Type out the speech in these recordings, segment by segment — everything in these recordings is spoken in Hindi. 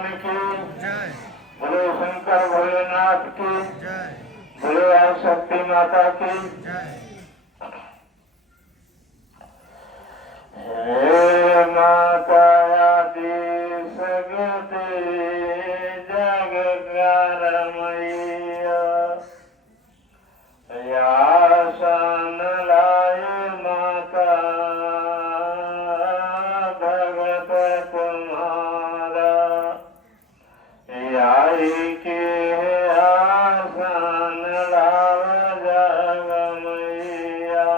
की जय। बोले शंकर भोलेनाथ की जय। बोले शक्ति माता की जय। हे माता आदि सगते जग मैया यासन लाय माता भगत तुम्हारा आई के आसन लाव जग मैया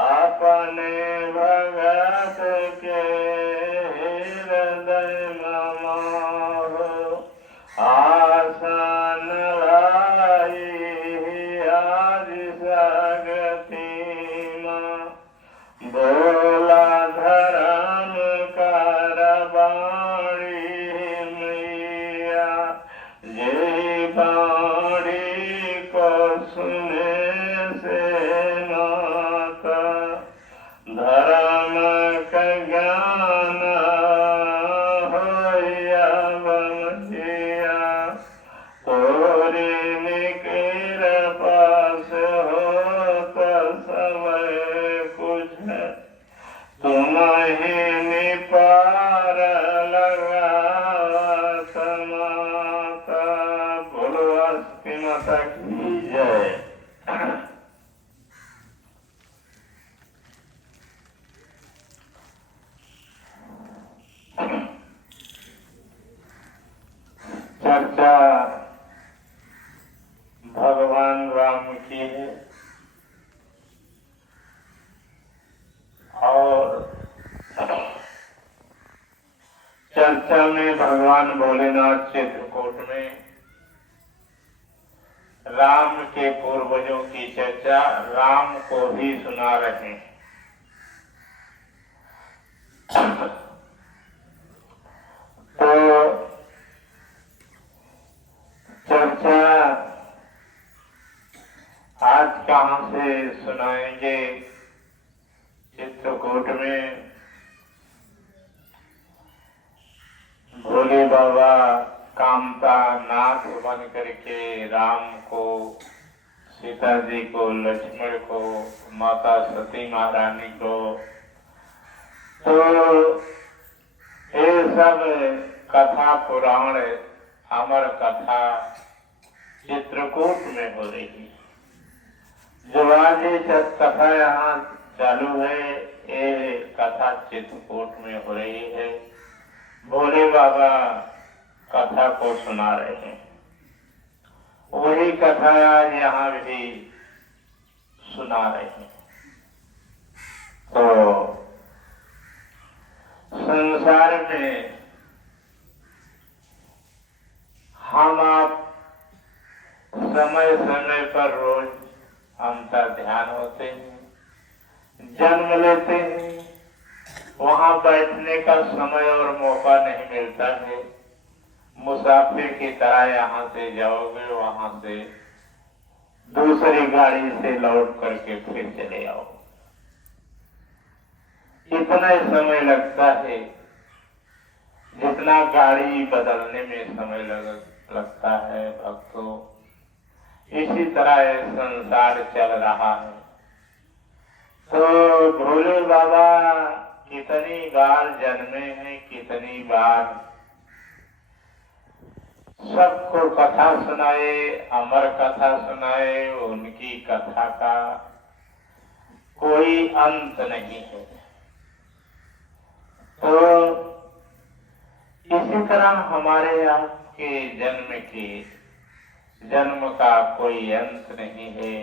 अपने भगत के हृदय ममाहो आसन लाई आज सगती माँ बोला धर्म कर बाणी मैया ये बाणी को सुने से माता धर्म का ज्ञान होया बमजिया तोरे निकेर पास हो समय कुछ तुम्हें निपार लगा समाता बोलो अस्ति माता की जय। चर्चा भगवान राम की है और चर्चा में भगवान भोलेनाथ चित्रकूट में राम के पूर्वजों की चर्चा राम को भी सुना रहे हैं। तो चर्चा आज कहाँ से सुनाएंगे? चित्रकूट में भोले बाबा कामता नाथ बन करके राम को, सीता जी को, लक्ष्मण को, माता सती महारानी को, तो ये सब कथा पुराण अमर कथा चित्रकूट में हो रही है। जो आज ये कथा यहाँ चालू है ये कथा चित्रकूट में हो रही है। भोले बाबा कथा को सुना रहे हैं। वही कथा आज यहाँ भी सुना रहे हैं। तो संसार में हम आप समय समय पर रोज हमका ध्यान होते हैं, जन्म लेते हैं, वहां बैठने का समय और मौका नहीं मिलता है। मुसाफिर की तरह यहाँ से जाओगे, वहां से दूसरी गाड़ी से लौट करके फिर चले आओ। इतना ही समय लगता है जितना गाड़ी बदलने में समय लगता है भक्तों। इसी तरह संसार चल रहा है। तो भोले बाबा कितनी बार जन्मे हैं, कितनी बार सबको कथा सुनाए, अमर कथा सुनाए। उनकी कथा का कोई अंत नहीं है। तो इसी तरह हमारे आपके जन्म का कोई अंत नहीं है।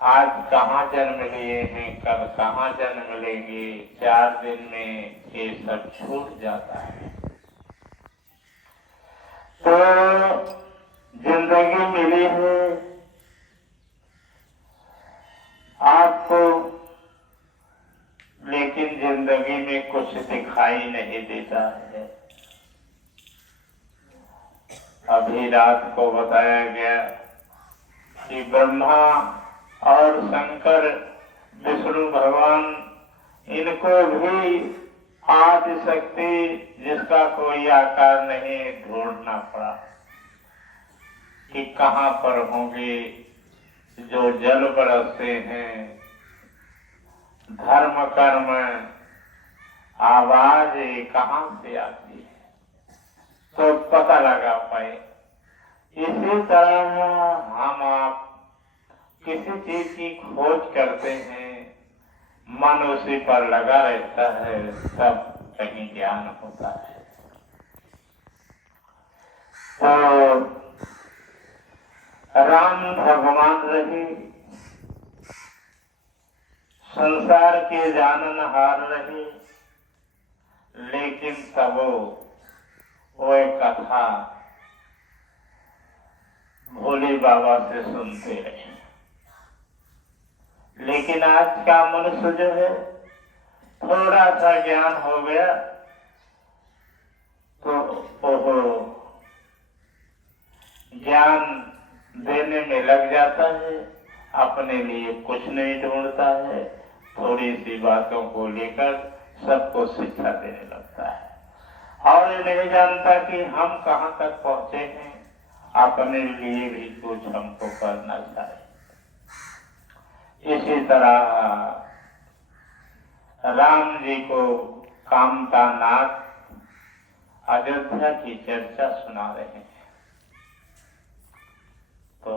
आज कहाँ जन्म लिए हैं, कब कहाँ जन्म लेंगे, 4 दिन में ये सब छूट जाता है। तो जिंदगी मिली है आपको, लेकिन जिंदगी में कुछ दिखाई नहीं देता है। अभी रात को बताया गया कि ब्रह्मा और शंकर, विष्णु भगवान, इनको भी आदि शक्ति जिसका कोई आकार नहीं ढूंढना पड़ा कि कहाँ पर होंगे। जो जल बरसते हैं, धर्म कर्म आवाज कहाँ से आती है, तो पता लगा पाए। इसी तरह हम आप किसी चीज की खोज करते हैं, मन उसी पर लगा रहता है, तब कहीं ज्ञान होता है। तो राम भगवान रहे, संसार के जाननहार रहे, लेकिन तब वो एक कथा भोले बाबा से सुनते रहे। लेकिन आज का मनुष्य जो है, थोड़ा सा ज्ञान हो गया तो ओहो ज्ञान देने में लग जाता है, अपने लिए कुछ नहीं ढूंढता है, थोड़ी सी बातों को लेकर सबको शिक्षा देने लगता है और ये नहीं जानता कि हम कहाँ तक पहुंचे हैं, अपने लिए भी कुछ हमको करना चाहिए। इसी तरह राम जी को कामता नाथ अयोध्या की चर्चा सुना रहे हैं। तो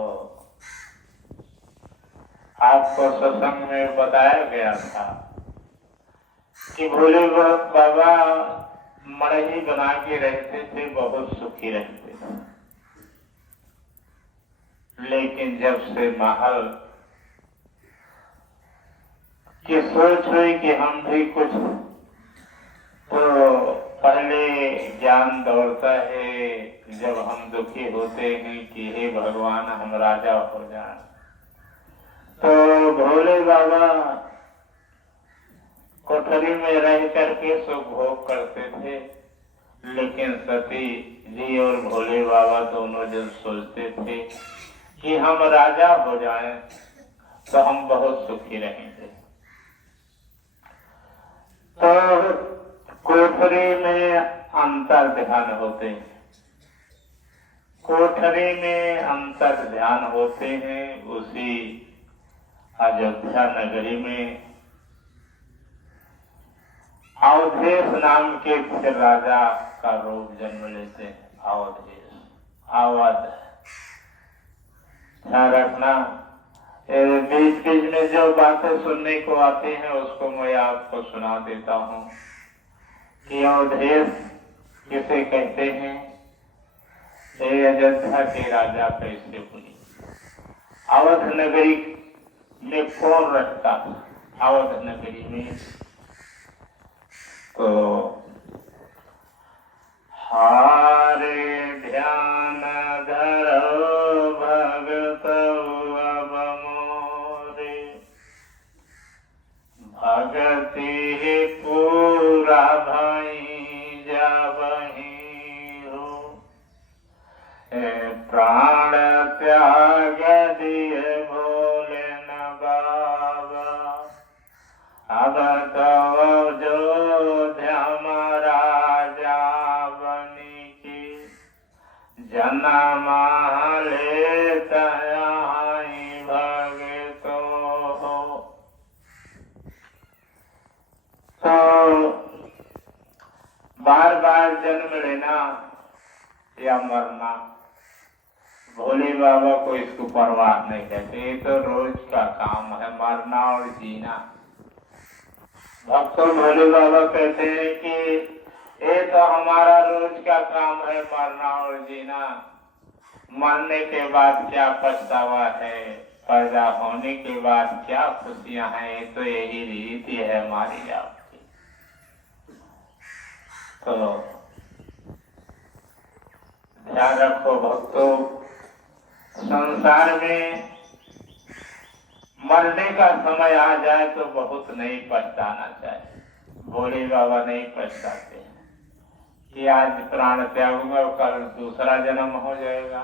आपको सत्संग में बताया गया था कि भोले बाबा मड़ही बना के रहते थे, बहुत सुखी रहते थे। लेकिन जब से महल की सोच हुई कि हम भी कुछ, तो पहले ज्ञान दौड़ता है जब हम दुखी होते हैं कि हे भगवान हम राजा हो जाएं। तो भोले बाबा कोठरी में रह करके सुख भोग करते थे, लेकिन सती जी और भोले बाबा दोनों जब सोचते थे कि हम राजा हो जाएं तो हम बहुत सुखी रहेंगे। तो कोठरी में अंतर ध्यान होते हैं, कोठरी में अंतर ध्यान होते हैं। उसी अयोध्या नगरी में अवधेश नाम के फिर राजा का रूप जन्म लेते हैं। अवधेश, अवध, ध्यान रखना। बीच बीच में जो बातें सुनने को आती हैं उसको मैं आपको सुना देता हूँ कि अवधेश किसे कहते हैं, ये अयोध्या के राजा कैसे हुए, अवध नगरी में कौन रहता था। अवध नगरी में तो हारे ध्यान धरो भगत अब मोरे, भगति पूरा भई जावहीं हो, प्राण त्याग दिए भोले न बाबा, अब तो जो ध्यान राजा बनी की, जन्म लेता भगतो हो। तो बार बार जन्म लेना या मरना भोले बाबा को इसको परवाह नहीं कहते, ये तो रोज का काम है, मरना और जीना। भक्तों भोले बाबा कहते हैं कि ये तो हमारा रोज का काम है, मरना और जीना, मरने के बाद क्या पछतावा है, पैदा होने के बाद क्या खुशियां हैं, ये तो यही रीति है हमारी आपकी। तो ध्यान रखो भक्तों, संसार में मरने का समय आ जाए तो बहुत नहीं पछताना चाहिए। भोले बाबा नहीं पछताते कि आज प्राण त्यागूंगा कल दूसरा जन्म हो जाएगा।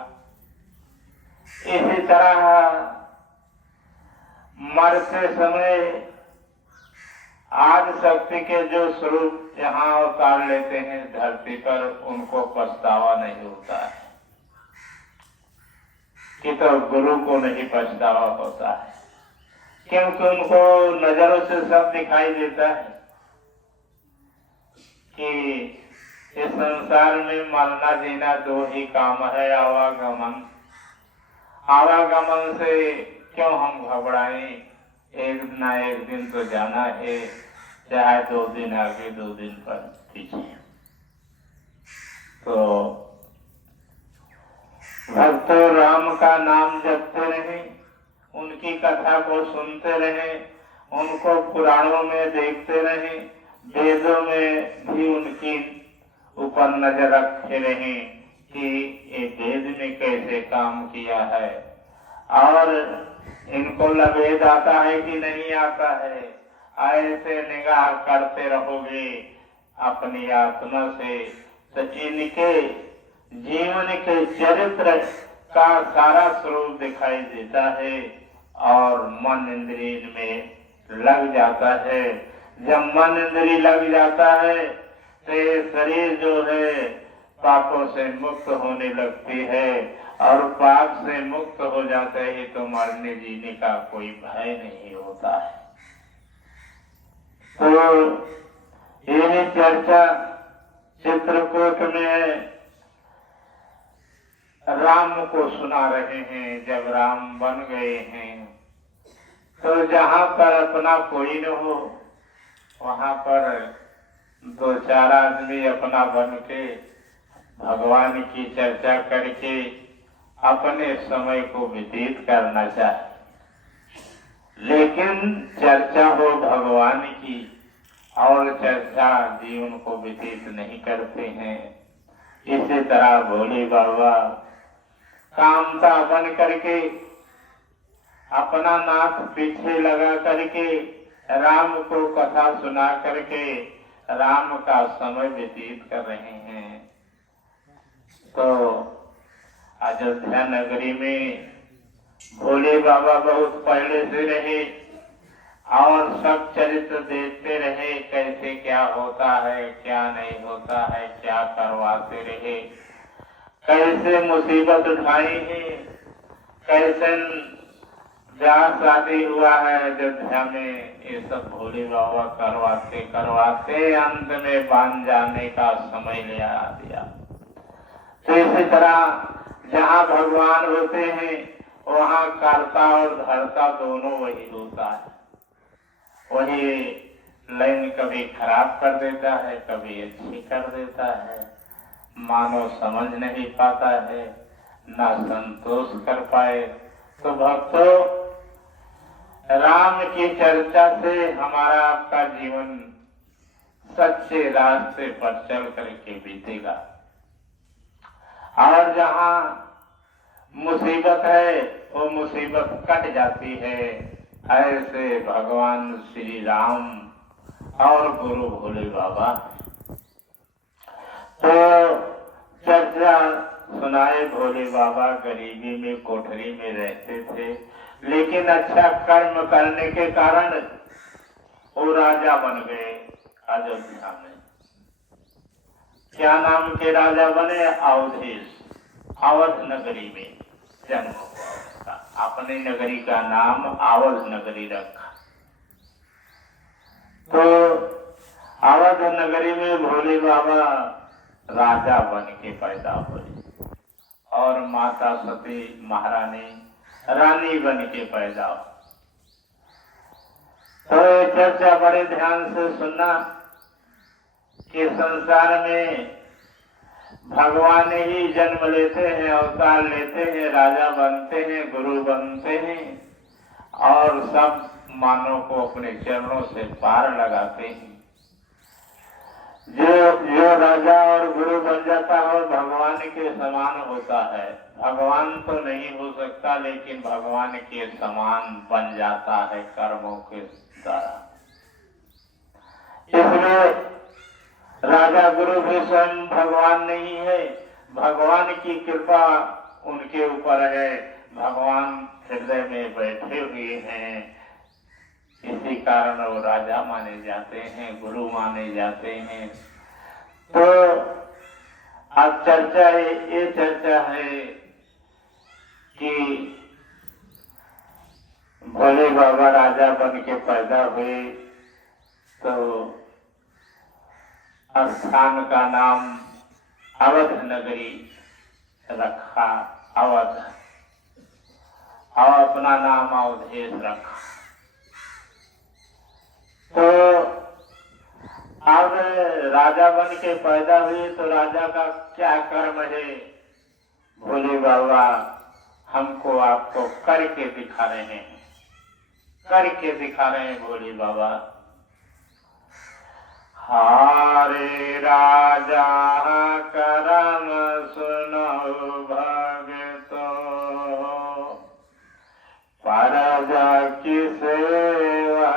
इसी तरह मरते समय आज शक्ति के जो स्वरूप यहाँ अवतार लेते हैं धरती पर, उनको पछतावा नहीं होता है कि तो गुरु को नहीं पछतावा होता है, क्योंकि उनको नजरों से सब दिखाई देता है कि इस संसार में मरना जीना दो ही काम है, आवागमन। आवागमन से क्यों हम घबराएं, एक ना एक दिन तो जाना है, चाहे 2 दिन आगे 2 दिन पर पीछे। तो भक्तों राम का नाम जपते रहे, उनकी कथा को सुनते रहे, उनको पुराणों में देखते रहे, वेदों में भी उनकी ऊपर नजर रखे रहे कि ये वेद ने कैसे काम किया है और इनको वेद आता है कि नहीं आता है। ऐसे निगाह करते रहोगे अपनी आत्मा से तो इनके जीवन के चरित्र का सारा स्वरूप दिखाई देता है और मन इंद्रिय में लग जाता है। जब मन इंद्रिय लग जाता है तो शरीर जो है पापों से मुक्त होने लगती है और पाप से मुक्त हो जाते ही तो मरने जीने का कोई भय नहीं होता है। तो यही चर्चा चित्रकूट में राम को सुना रहे हैं। जब राम बन गए हैं तो जहाँ पर अपना कोई न हो वहाँ पर 2-4 आदमी अपना बन के भगवान की चर्चा करके अपने समय को व्यतीत करना चाहिए, लेकिन चर्चा हो भगवान की और चर्चा जीवन को व्यतीत नहीं करते हैं। इसी तरह भोले बाबा कामता बन करके अपना नाक पीछे लगा करके राम को कथा सुना करके राम का समय व्यतीत कर रहे हैं। तो अयोध्या नगरी में भोले बाबा बहुत पहले से रहे और सब चरित्र देखते रहे, कैसे क्या होता है क्या नहीं होता है, क्या करवाते रहे, कैसे मुसीबत उठाई है, कैसे जहाँ शादी हुआ है अयोध्या में, ये सब भोले बाबा करवाते करवाते अंत में बांध जाने का समय ले आ दिया। तो इसी तरह जहाँ भगवान होते हैं वहाँ कर्ता और धर्ता दोनों वही होता है। वही लाइन कभी खराब कर देता है, कभी अच्छी कर देता है। मानव समझ नहीं पाता है, ना संतोष कर पाए। तो भक्तों, राम की चर्चा से हमारा आपका जीवन सच्चे रास्ते पर चल करके बीतेगा और जहाँ मुसीबत है वो मुसीबत कट जाती है। ऐसे भगवान श्री राम और गुरु भोले बाबा। तो चर्चा सुनाए भोले बाबा गरीबी में कोठरी में रहते थे, लेकिन अच्छा कर्म करने के कारण वो राजा बन गए अयोध्या में। क्या नाम के राजा बने? अवधेश। अवध नगरी में जन्म हुआ उसका। अपने नगरी का नाम अवध नगरी रखा। तो अवध नगरी में भोले बाबा राजा बन के पैदा हुए और माता सती महारानी रानी बन के पैदा हो। तो ये चर्चा बड़े ध्यान से सुनना कि संसार में भगवान ही जन्म लेते हैं, अवतार लेते हैं, राजा बनते हैं, गुरु बनते हैं और सब मानव को अपने चरणों से पार लगाते हैं। जो राजा और गुरु बन जाता है भगवान के समान होता है। भगवान तो नहीं हो सकता, लेकिन भगवान के समान बन जाता है कर्मों के द्वारा। इसलिए राजा गुरु भी स्वयं भगवान नहीं है, भगवान की कृपा उनके ऊपर है। भगवान हृदय में बैठे हुए हैं, इसी कारण वो राजा माने जाते हैं, गुरु माने जाते हैं। तो आज चर्चा ये चर्चा है कि भोले बाबा राजा बन के पैदा हुए तो स्थान का नाम अवध नगरी रखा, अवध, और अपना नाम अवधेश रखा। तो अब राजा बन के पैदा हुए तो राजा का क्या कर्म है? भोले बाबा हमको आपको करके दिखा रहे हैं, करके दिखा रहे हैं भोले बाबा। हारे राजा करम सुनो भगतो, प्रजा की सेवा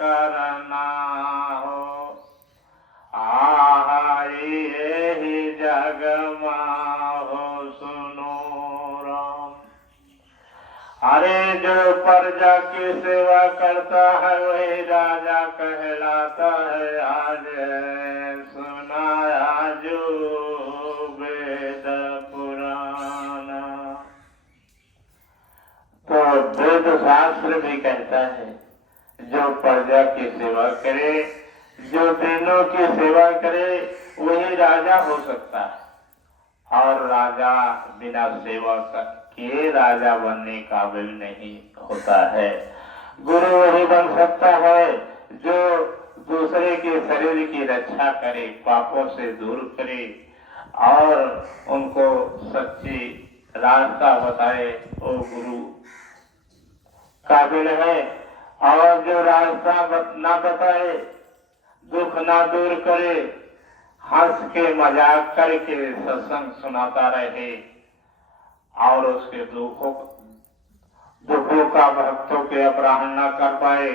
करना हो, यही जग हो सुनो राम। अरे जो प्रजा की सेवा करता है वही राजा कहलाता है। आज सुनाया जो वेद पुराना, तो वेद शास्त्र भी कहता है जो प्रजा की सेवा करे, जो दिनों की सेवा करे वही राजा हो सकता है, और राजा बिना सेवा के राजा बनने काबिल नहीं होता है। गुरु वही बन सकता है जो दूसरे के शरीर की रक्षा करे, पापों से दूर करे और उनको सच्ची रास्ता बताए, वो गुरु काबिल है। और जो रास्ता ना बताए, दुख ना दूर करे, हंस के मजाक करके सत्संग सुनाता रहे और उसके दुखों का भक्तों के अपहरण न कर पाए,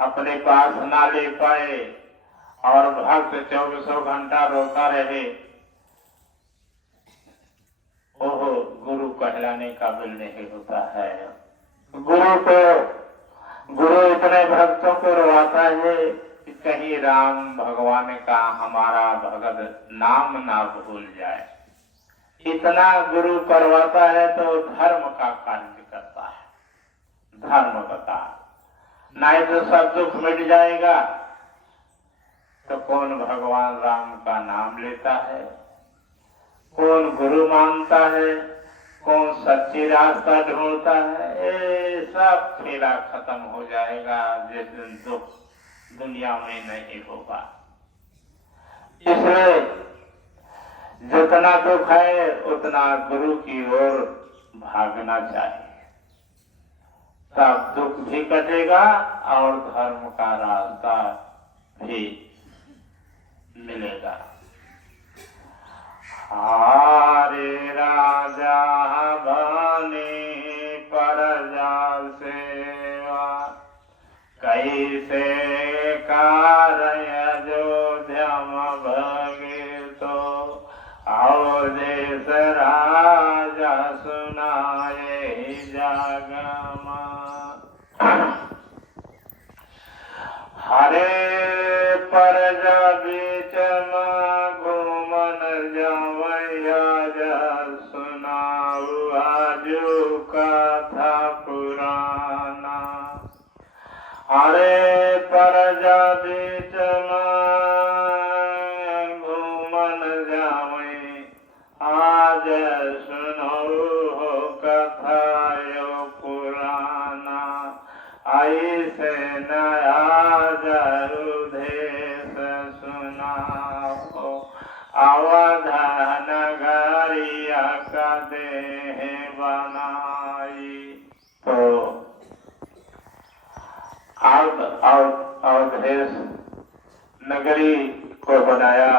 अपने पास ना ले पाए और भक्त 24 घंटा रोता रहे, ओह गुरु कहलाने काबिल नहीं होता है। गुरु इतने भक्तों को रोवाता है कि कहीं राम भगवान का हमारा भगत नाम ना भूल जाए। इतना गुरु करवाता है तो धर्म का कार्य करता है, धर्म बता, नहीं तो सब दुख मिट जाएगा। तो कौन भगवान राम का नाम लेता है, कौन गुरु मानता है, कौन सच्ची रास्ता ढूंढता है, ये सब खेला खत्म हो जाएगा जिस दिन दुख दुनिया में नहीं होगा। इसलिए जितना दुख है उतना गुरु की ओर भागना चाहिए, तब दुख भी कटेगा और धर्म का रास्ता भी मिलेगा। हारे राजा बने प्रजा सेवा, कैसे कार्य अयोध्यम भगितो, और देश राजा सुनाए जगमा। हरे प्रजा बीच घूमन जावैया, सुनाऊ आजू कथा पुराना। हरे प्रजा बीच घूमन जावै, आज सुनो हो कथा यो पुराना। ऐसे नया जरुदेश सुनाओ, अवध नगरिया का देह बनाई। तो अवधेश नगरी को बनाया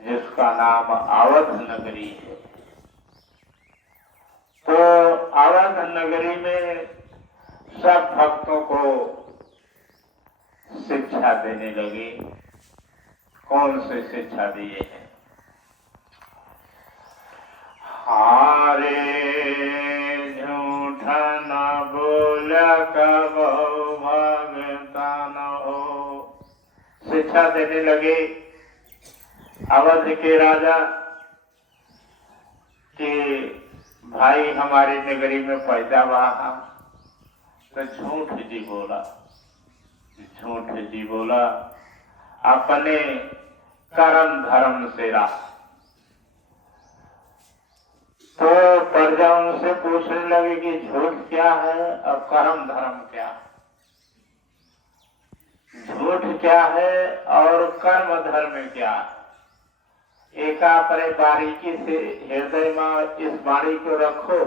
जिसका नाम अवध नगरी है। तो अवध नगरी में सब भक्तों को शिक्षा देने लगे। कौन से शिक्षा दिए हैं? हारे झूठा न बोला कबो शिक्षा देने लगे अवध के राजा कि भाई हमारी नगरी में पैदा हुआ, तो झूठ जी बोला अपने कर्म धर्म से रहा। तो प्रजा उनसे पूछने लगे कि झूठ क्या है और कर्म धर्म क्या है, झूठ क्या है और कर्म धर्म क्या है। एक अपने बारीकी से हृदय में इस वाणी को रखो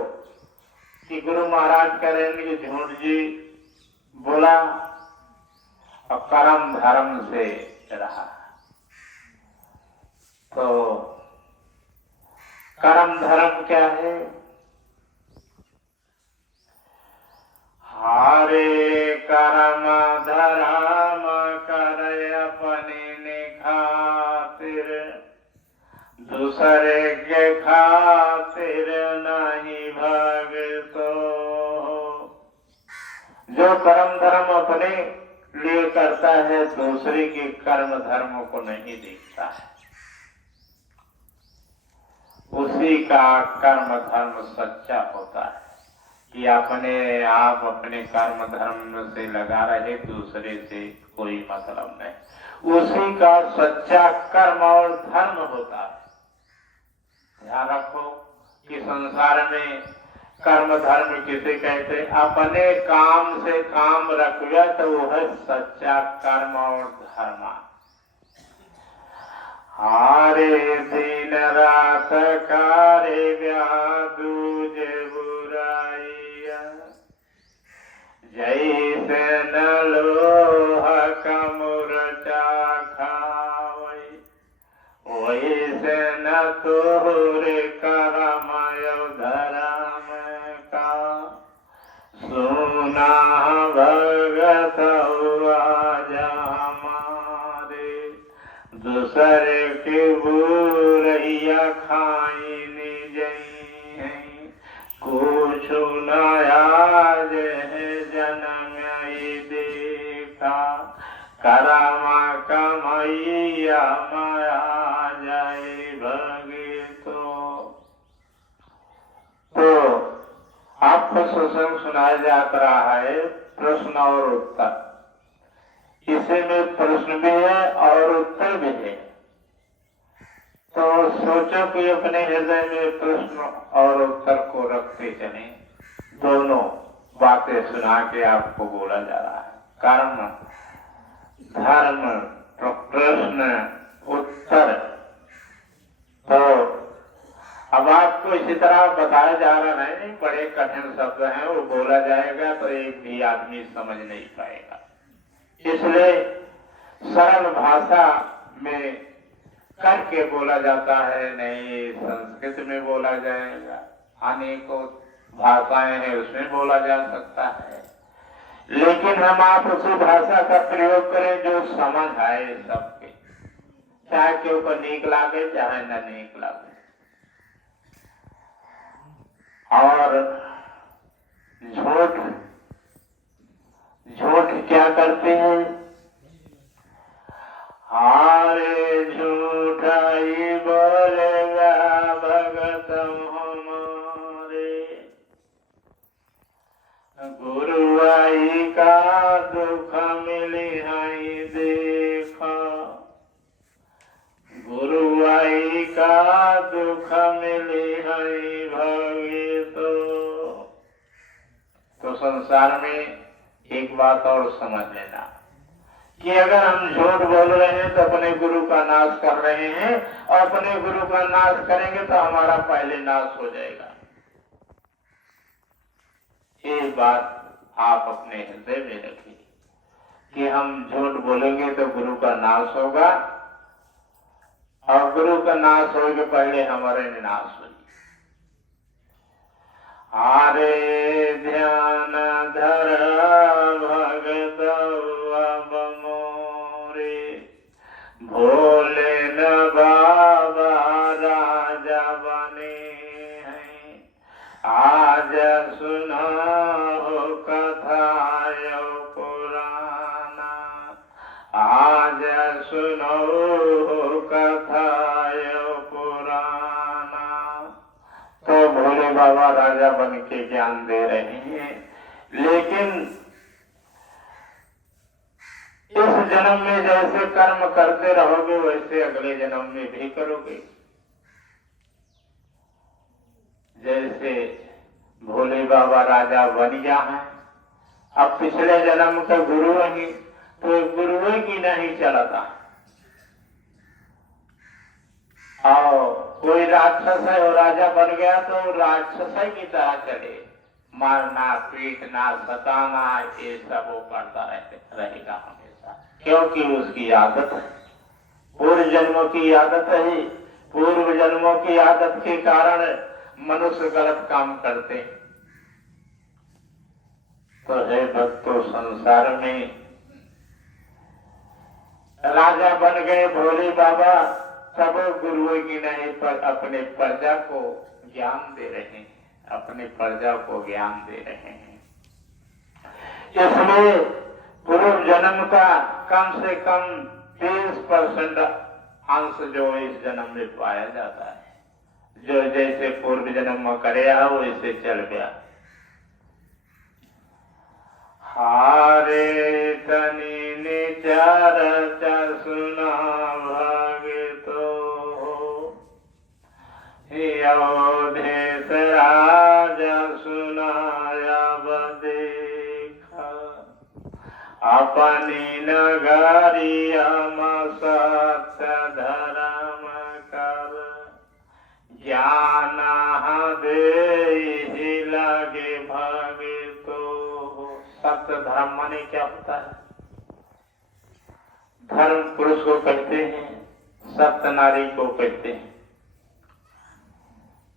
कि गुरु महाराज करेंगे कि झूठ जी बोला और कर्म धर्म से रहा। तो कर्म धर्म क्या है? हारे कर्म धर्म करे अपने खातिर, दूसरे के खातिर नहीं भगतो। जो कर्म धर्म अपने लिए करता है दूसरे के कर्म धर्म को नहीं देखता है, उसी का कर्म धर्म सच्चा होता है कि अपने आप अपने कर्म धर्म से लगा रहे, दूसरे से कोई मतलब नहीं, उसी का सच्चा कर्म और धर्म होता है। ध्यान रखो कि संसार में कर्म धर्म किसे कहते? अपने काम से काम रखिए तो वह है सच्चा कर्म और धर्म। हारे दिन रात कारे व्यादूज बुराइया, जैसे न लोहा का मुरचा खावे, वैसे न तोरे करमय धर्म का, सुना भगत आज हमारे, दूसरे के बुरैया खाइने जई हैं, कुछ न आज है जन्म देखा, करमा कमैया माया जाए भगतो। तो आपको सत्संग सुनाया जाता रहा है प्रश्न और उत्तर, इसी में प्रश्न भी है और उत्तर भी है। तो सोचो कि अपने हृदय में प्रश्न और उत्तर को रखते चले, दोनों बातें सुना के आपको बोला जा रहा है। कर्म धर्म प्रश्न उत्तर। तो अब आपको इसी तरह बताया जा रहा है, बड़े कठिन शब्द हैं, वो बोला जाएगा तो एक भी आदमी समझ नहीं पाएगा, इसलिए सरल भाषा में करके बोला जाता है। नहीं संस्कृत में बोला जाएगा, अनेकों भाषाएं हैं उसमें बोला जा सकता है, लेकिन हम आप उसी भाषा का प्रयोग करें जो समझ आए सबके, चाहे केहू को नीक लागे चाहे न नीक लागे। और झूठ क्या करते हैं? हारे झूठाई बोलेगा भगत हमारे, गुरुआई का दुख मिली है देखा, गुरुआई का दुख मिली है भगतो। तो संसार में एक बात और समझ लेना कि अगर हम झूठ बोल रहे हैं तो अपने गुरु का नाश कर रहे हैं, और अपने गुरु का नाश करेंगे तो हमारा पहले नाश हो जाएगा। ये बात आप अपने हृदय में रखिए कि हम झूठ बोलेंगे तो गुरु का नाश होगा, और गुरु का नाश होने के पहले हमारे नाश होगी। हारे ध्यान धर भगत अब मोरे, भोले न बाबा राजा बने हैं, आज सुना हो कथा पुराना, आज सुना बाबा राजा बन के ज्ञान दे रहे हैं, लेकिन इस जन्म में जैसे कर्म करते रहोगे वैसे अगले जन्म में भी करोगे। जैसे भोले बाबा राजा बन गया है, अब पिछले जन्म का गुरु ही तो गुरु की नहीं चलता। और कोई राक्षस है और राजा बन गया तो राक्षस की तरह चले, मारना पीटना सताना ये सब वो करता रहेगा हमेशा, क्योंकि उसकी आदत है, पूर्व जन्मों की आदत है। पूर्व जन्मों की आदत के कारण मनुष्य गलत काम करते हैं। तो है भक्तों, संसार में राजा बन गए भोले बाबा, सब गुरुओं की नहीं पर अपने प्रजा को ज्ञान दे रहे हैं, अपने प्रजा को ज्ञान दे रहे हैं। इसलिए पूर्व जन्म का कम से कम 30% अंश जो इस जन्म में पाया जाता है। जो जैसे पूर्व जन्म में करे वैसे चल गया। हारे तनी निचार सुना भगतो, अवधेश राजा सुनाया देखा, अपनी नगरिया सत्य धर्म कर, ज्ञान दे लगे भगतो। सत्य धर्म माने क्या होता है? धर्म पुरुष को कहते हैं, सत्य नारी को कहते हैं।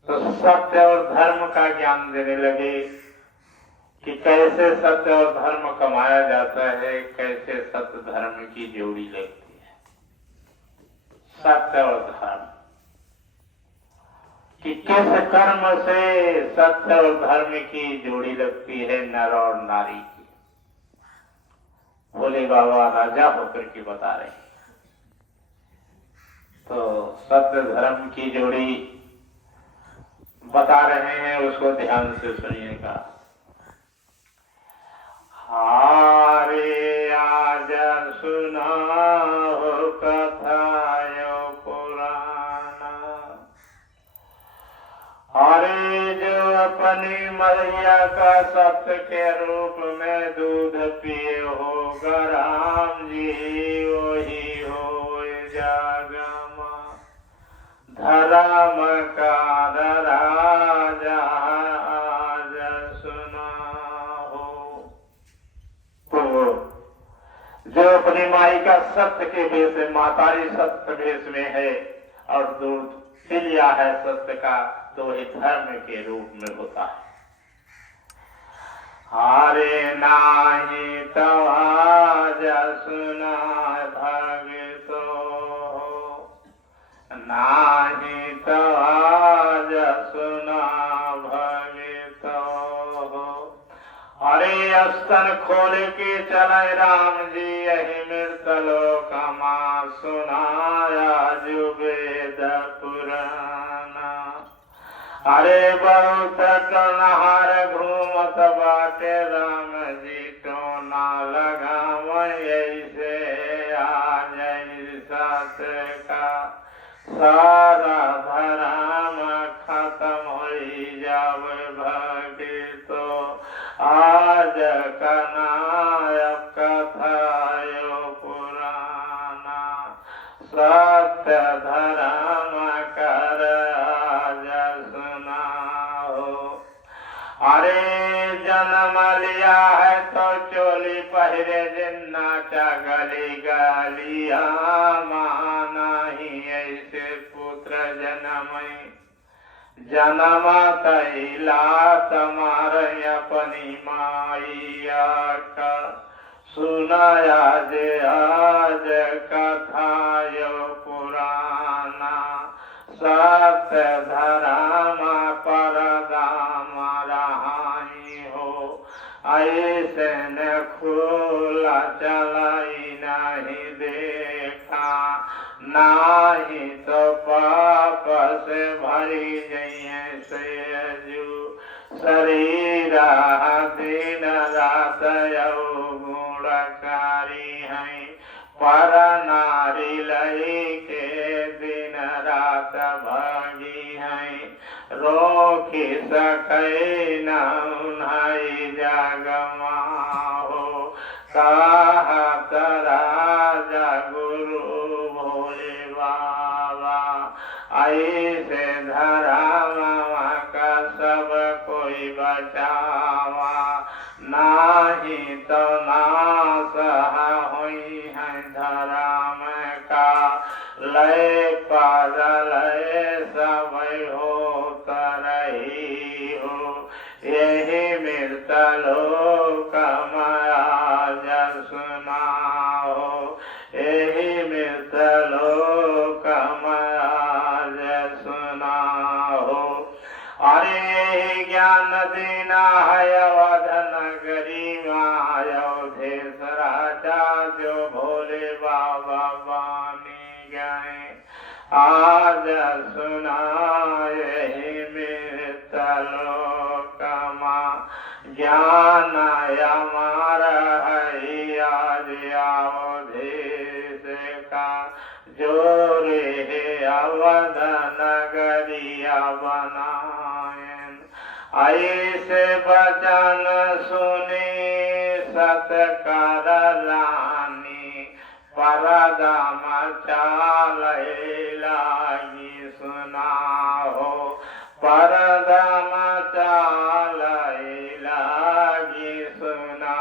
तो सत्य और धर्म का ज्ञान देने लगे कि कैसे सत्य और धर्म कमाया जाता है, कैसे सत्य धर्म की जोड़ी लगती है। सत्य और धर्म कि किस कर्म से सत्य और धर्म की जोड़ी लगती है नर और नारी की। भोले बाबा राजा होकर के बता रहे हैं। तो सत्य धर्म की जोड़ी बता रहे हैं, उसको ध्यान से सुनिएगा। हारे आज सुनाओ कथायो पुराना, अरे जो अपनी मैया का सत्य के रूप में दूध पिए होगा राम जी, वही हो जागमा धर्म का राजा आज सुना हो। तो जो अपनी माई का सत्य के भेष में, मातारी सत्य भेष में है और दूध पी लिया है सत्य का, तो ये धर्म के रूप में होता है। हारे नाही तो आज सुना भगतो, नाही तो आज सुना भगतो। अरे स्तन खोल के चले राम जी, यही मृत लोक मां सुनाया जो वेद पुराना। अरे बहुत टनहार घूमत बाटे राम जी, तो ना लगाव ऐसे आज सत का सारा धर्म खत्म हो जावे भगतो। आज कनायक कथायो पुराना, सत्य धर्म कर आज सुनाओ। अरे जन्म लिया है तो चोली पहरे जिन्ना चगली गलिया, माना ही ऐसे पुत्र जन्म जन्म तैला तमार अपनी माइया का। सुनाया जे आज कथायो पुराना, सत्य धर्म पर दाम रहाई हो। ऐसे न खुला चलाई नहीं देखा, नाही तो पाप से भरी जइए से जू। शरीरा दिन रात गुणकारी हैं पर नारी लई के दिन रात भागी हैं रोकी सकै न उन्हई जगमा हो कहत राजा गुरु भोले बाबा ऐसे धरावा का सब कोई बचावा नाही तो नाश हुई है धर्म का लय पर लय सब हो तरही हो यही मृत लोक माया जब सुना हो यही मृत लोक माया जब सुना हो अरे ज्ञान देना है अवध नगरी अयोधेश राजा जो भोले बाबा बानी गए आज सुनाए मृत लोक ज्ञान हमारा है आज अवधेश का जोरे अवध नगरिया बनायन ऐसे बचन सुने सतकर रानी परदा मचाल लागी सुना हो परदा मचाल लागी सुना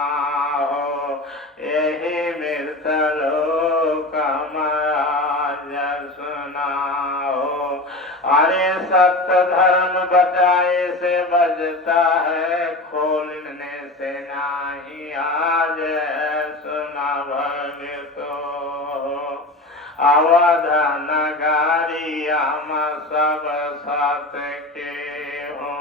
हो यही मृत लोक सुना हो अरे सत्य धर्म बचाए से बजता है खोलने से नहीं आज सुना भगतो अवध नगारी हम सब साथ के हो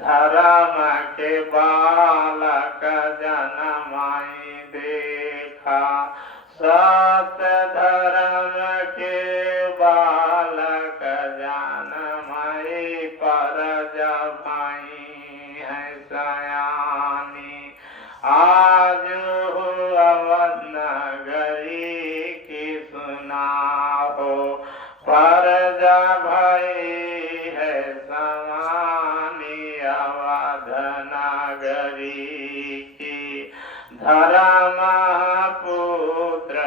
धर्म के बालक जनमाई देखा सत्य धर्म के बालक जनमाई पर जमाई है सयानी आज हो अवध नगरी की सुना हो पर जा भाई है समानी अवध नगरी की धर्म पुत्र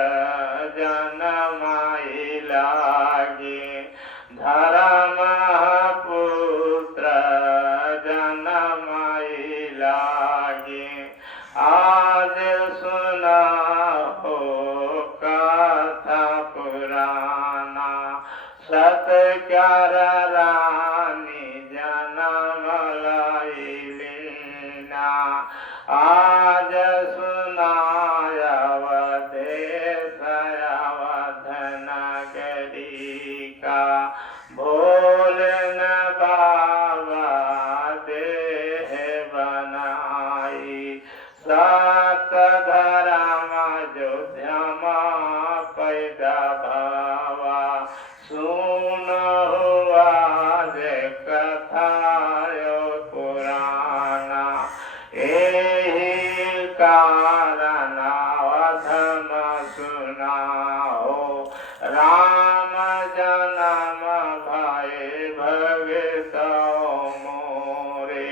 जनमाई लागे धर्म पुत्र जनमाई लागे आज सुना हो कथा पुराना सत्य क्यार रानी जनम लाई लीना आज सुनाया अवधेश अवध नगरी का भोलन बाबा देह बनाई सत धर्म अयोध्या पैदा भावा सुन हुआ जे कथा पुराना यही कारण अवधम सुना हो राम जन्म भय भगत मोरे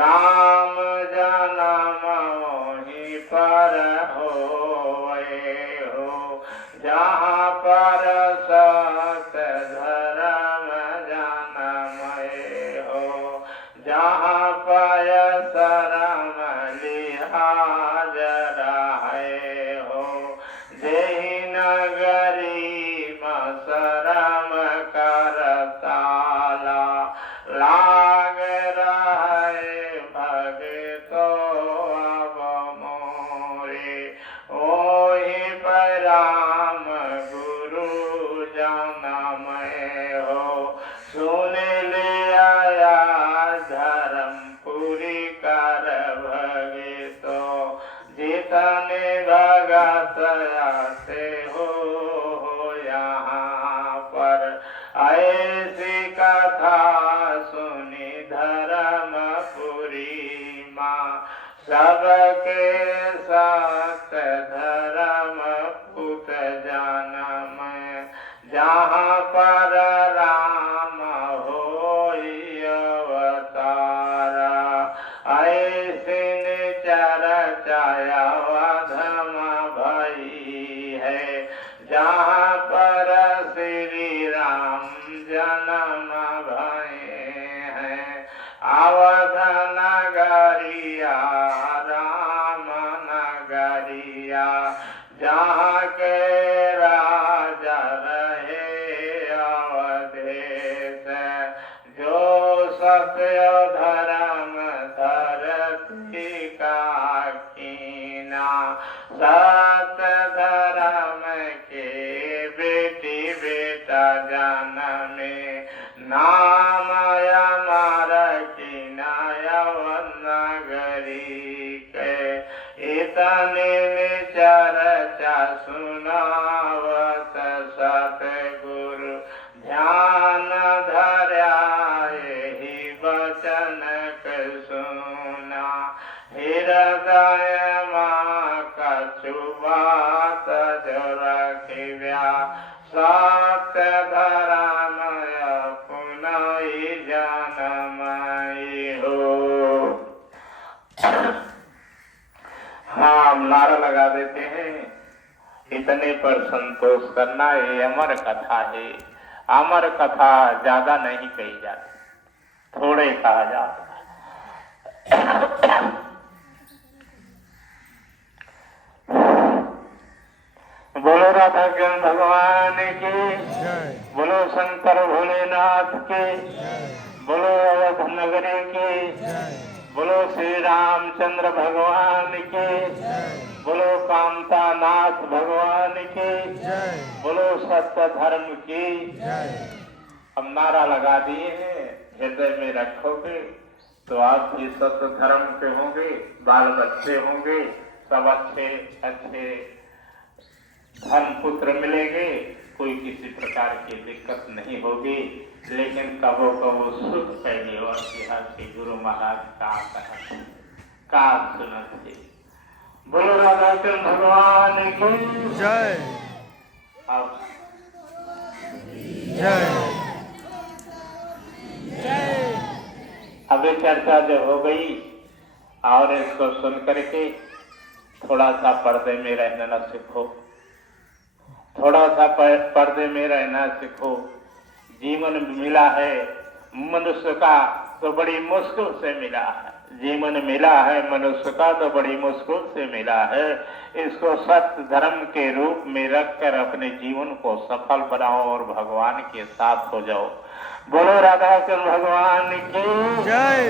राम जन्म वहीं पर होए हो जहाँ पर सत्य धर्म जन्मय हो जहाँ पाय शरम लिहाज रहे हो जही नगरी शरम कर ताला लाग रहे भगतो अब मोरे ओहि पर राम गुरु जनमय हो सुन लिया धर्म पूरी कर भगतो जितने भगत आते हो यहाँ पर ऐसी कथा सुनी सबके साथ धर्म पुत जन्म, जहाँ पर राम होई अवतारा, ऐसिन चर्चा अवधम भई है, जहाँ पर श्री राम जन्म भये हैं। अवध नगरिया राम नगरिया, जहाँ के राजा रहे अवधेश, जो सत्य धर्म धरती का कीना, सत्य धर्म के बेटी बेटा जन्मे, नाम अमर कीना यवन नगरी के, इतने चर्चा सुनावत सतगुरु, ध्यान धर्या यही वचन सुना, हृदय माँ कछु बात जो रखिव्या, सत्य धर्म पुनः जन्मई हो। हाँ, हम नारा लगा देते हैं, इतने पर संतोष करना, ये अमर कथा है। अमर कथा ज्यादा नहीं कही जाती, थोड़े कहा जाता है। बोलो राधा कृष्ण भगवान की, बोलो शंकर भोलेनाथ की, बोलो अवध नगरी की, बोलो श्री रामचंद्र भगवान की, बोलो कामता नाथ भगवान की, बोलो सत्य धर्म की। हम नारा लगा दिए हैं, हृदय में रखोगे तो आप भी सत्य धर्म के होंगे, बाल बच्चे होंगे, सब अच्छे अच्छे धन पुत्र मिलेंगे, कोई किसी प्रकार की दिक्कत नहीं होगी। लेकिन कबो कबो सुख पहले और के गुरु महाराज का सुनते। बोलो राधा कृष्ण भगवान की जय। अब जय। अभी चर्चा जो हो गई और इसको सुन करके थोड़ा सा पर्दे में रहना सीखो, थोड़ा सा पर्दे में रहना सीखो। जीवन मिला है मनुष्य का तो बड़ी मुश्किल से मिला है, जीवन मिला है मनुष्य का तो बड़ी मुश्किल से मिला है। इसको सत्य धर्म के रूप में रखकर अपने जीवन को सफल बनाओ और भगवान के साथ हो जाओ। बोलो राधा कृष्ण भगवान की जय।